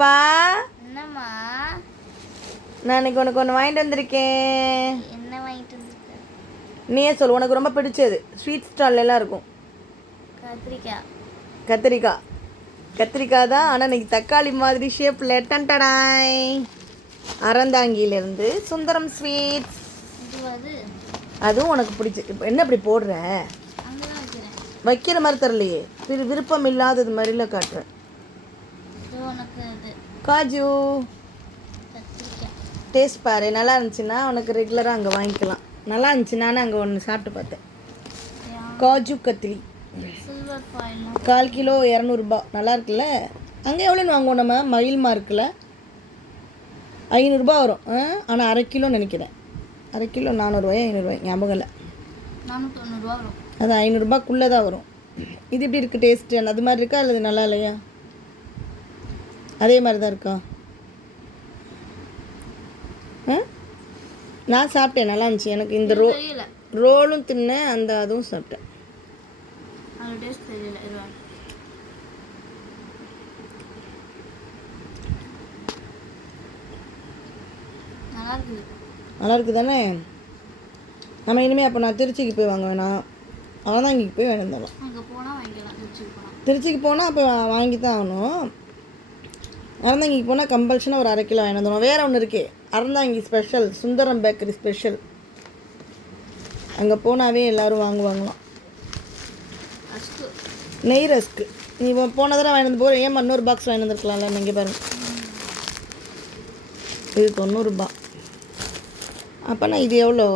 பா என்னம்மா? நான் இன்னைக்கு உனக்கு ஒன்று வாங்கிட்டு வந்திருக்கேன். என்ன வாங்கிட்டு வந்திருக்க? நீயே சொல்லு உனக்கு ரொம்ப பிடிச்சது. ஸ்வீட் ஸ்டால்ல எல்லாம் இருக்கும். கத்திரிக்காய். கத்திரிக்காய். கத்திரிக்காய் தான் ஆனால் இன்னைக்கு தக்காளி மாதிரி ஷேப்பில் டன்டடாய் அறந்தாங்கியிலேருந்து சுந்தரம் ஸ்வீட்ஸ் அதுவும் உனக்கு பிடிச்சி. இப்போ என்ன இப்படி போடுற? வைக்கிற மாதிரி தரலையே விரு விருப்பம் இல்லாதது மாதிரில காட்டுறேன் காஜு. டேஸ்ட் பாரு நல்லா இருந்துச்சுன்னா உனக்கு ரெகுலராக அங்கே வாங்கிக்கலாம். நல்லா இருந்துச்சு நானும் அங்கே ஒன்று சாப்பிட்டு பார்த்தேன். காஜு கத்திரி. கால் கிலோ இரநூறுபா. நல்லா இருக்குல்ல? அங்கே எவ்வளோன்னு வாங்குவோம் நம்ம? மயில் மார்க்கில் ஐநூறுரூபா வரும். ஆனால் அரை கிலோ நினைக்கிறேன். அரை கிலோ நானூறுரூவாயா ஐநூறுரூவாய் ஞாபகம் இல்லை. நானூற்றி தொண்ணூறுரூவா வரும். அது ஐநூறுரூபாக்குள்ளே தான் வரும். இது எப்படி இருக்குது டேஸ்ட்டு அது மாதிரி இருக்கா? அல்லது நல்லா இல்லையா? அதே மாதிரி தான் இருக்கா நான் சாப்பிட்டேன் நல்லா இருந்துச்சு. எனக்கு இந்த ரோ ரோலும் தின்னேன் அந்த அதுவும் சாப்பிட்டேன். நல்லா இருக்குது. தானே நம்ம இனிமேல் அப்போ நான் திருச்சிக்கு போய் வாங்க வேணாம். போய் வேணும் அங்கே போனால் வாங்கிக்கலாம் திருச்சிக்கு போனால் திருச்சிக்கு போனால் அப்போ வாங்கி தான் ஆகணும். அறந்தாங்கிக்கு போனால் கம்பல்ஷனாக ஒரு அரை கிலோ வாங்கி வந்துடும் வேறு ஒன்று இருக்கே. Aranthangi special Sundaram bakery special அங்கே போனாவே எல்லோரும் வாங்குவாங்களாம். நெய் ரஸ்க்கு. நீ இப்போ போன தடவை வாங்கி வந்து போகிற ஏன் இன்னொரு பாக்ஸ் வாங்கி வந்துருக்கலாம்ல நீங்கள் பாருங்க. இது தொண்ணூறுபா அப்போனா இது எவ்வளோ?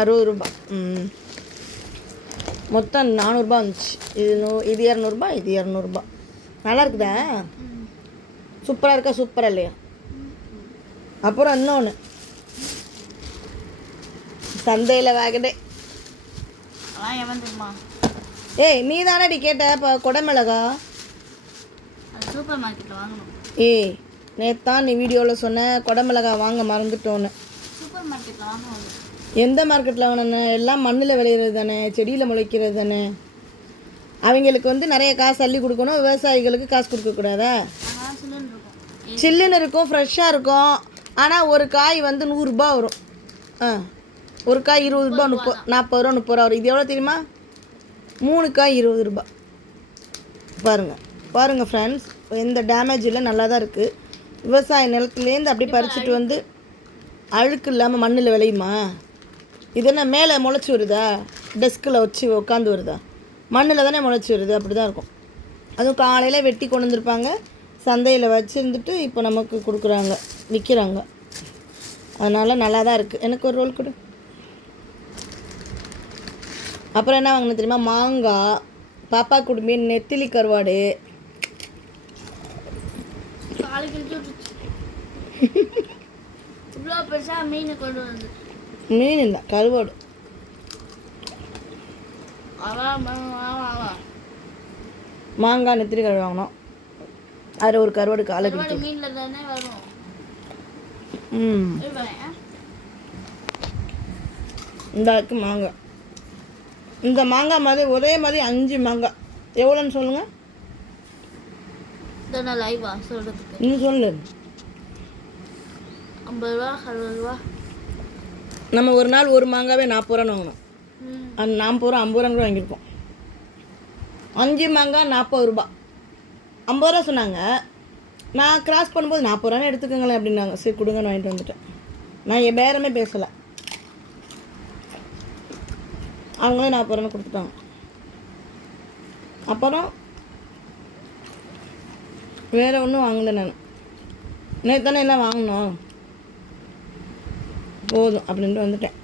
அறுபது ரூபா. ம். மொத்தம் நானூறுபா வந்துச்சு இது நூ இது இரநூறுபா இது இரநூறுபா. நல்லா இருக்குதா சூப்பராக இருக்கா? சூப்பராக இல்லையா? அப்புறம் இன்னொன்று சந்தையில் தெரியுமா ஏய் நீ தானடி கேட்ட இப்போ குடமிளகா? சூப்பர் மார்க்கெட்டில் வாங்கணும். ஏய் நேத்தான் நீ வீடியோவில் சொன்ன குடமிளகா வாங்க மறந்துட்டோன்னு. சூப்பர் மார்க்கெட்டில் அது. எந்த மார்க்கெட்டில் வாங்கினே எல்லாம் மண்ணில் விளையிறது தானே செடியில் முளைக்கிறது தானே. அவங்களுக்கு வந்து நிறைய காசு அள்ளி கொடுக்கணும் விவசாயிகளுக்கு காசு கொடுக்கக்கூடாதா சில்லுன்னு இருக்கும் சில்லுன்னு இருக்கும் ஃப்ரெஷ்ஷாக இருக்கும். ஆனால் ஒரு காய் வந்து நூறுரூபா வரும். ஆ ஒரு காய் இருபது ரூபா முப்பது நாற்பது ரூபா முப்பது ரூபா வரும். இது எவ்வளோ தெரியுமா? மூணு காய் இருபது ரூபா பாருங்கள் பாருங்கள் ஃப்ரெண்ட்ஸ் எந்த டேமேஜ் இல்லை நல்லா தான் இருக்குது விவசாய நிலத்துலேருந்து அப்படியே பறிச்சுட்டு வந்து அழுக்கு இல்லாமல் மண்ணில் விளையுமா? இது என்ன மேலே முளைச்சி வருதா? டெஸ்கில் வச்சு உட்காந்து வருதா? மண்ணில் தானே முளைச்சி வருது? அப்படி தான் இருக்கும். அதுவும் காலையில் வெட்டி கொண்டு வந்திருப்பாங்க. சந்தையில் வச்சுருந்துட்டு இப்போ நமக்கு கொடுக்குறாங்க விற்கிறாங்க அதனால் நல்லா தான் இருக்குது எனக்கு ஒரு ரோல் கொடு. அப்புறம் என்ன வாங்கினேன் தெரியுமா? மாங்காய் பாப்பா குடும்பி நெத்திலி கருவாடு. இவ்வளோ பெருசாக மீன் கொண்டு வந்து மீன் இல்லை கருவாடு. மாங்காய் நெத்திலி கருவாடு வாங்கினோம். அதில் ஒரு கருவாடு காலை ம். இந்த இருக்கு மாங்காய். இந்த மாங்காய் மாதிரி ஒரே மாதிரி அஞ்சு மாங்காய். எவ்வளோன்னு சொல்கிறதுக்கு இன்னும் சொல்லு. ஐம்பது ரூபா அறுபது ரூபா. நம்ம ஒரு நாள் ஒரு மாங்காவே நாற்பது ரூபான்னு வாங்கினோம். அந்த நாற்பது ரூபா ஐம்பது ரூபா கூட வாங்கியிருக்கோம். அஞ்சு மாங்காய் நாற்பது ரூபா ஐம்பது ரூபா சொன்னாங்க. நான் கிராஸ் பண்ணும்போது நாற்பது ரூபான்னு எடுத்துக்கோங்களேன் அப்படின்னாங்க. சரி கொடுங்கன்னு வாங்கிட்டு வந்துட்டேன். நான் என் பேரமே பேசலை. அவங்களே நாற்பது ரூபான்னு கொடுத்துட்டாங்க. அப்புறம் வேறு ஒன்றும் வாங்கலை நான். நேற்று தானே எல்லாம் வாங்கினோம். போதும் அப்படின்ட்டு வந்துட்டேன்.